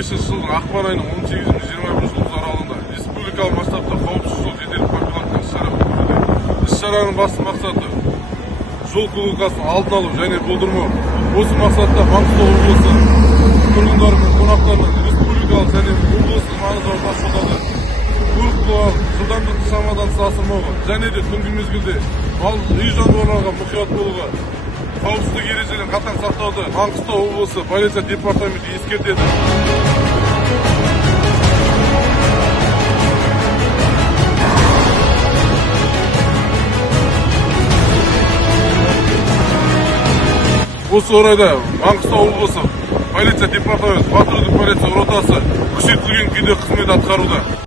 жылдың ақпан айының 18-21 аралығында республикалық масштабта қауіпсіз жол жедел профилактикалық іс-шара өткізілді. Іс-шараның басты мақсаты жол қозғалысын алдын алу және болдырмау. Осы мақсатта Маңғыстау облысы тұрғындары мен қонақтарының республикалық және облыстық маңызы бар тас жолдарда көлік қозғалысын жылдамдықты шамадан тыс асырмауға және де түнгі мезгілде үй жануарларға мұқият болуға, қауіпсіздік ережелерін қатаң сақтауды Маңғыстау облысы полиция департаменті ескертеді. Осы орайда Маңғыстау облысы полиция департаменті патрульдік полиция ротасы күшейтілген күйде қызмет атқаруда.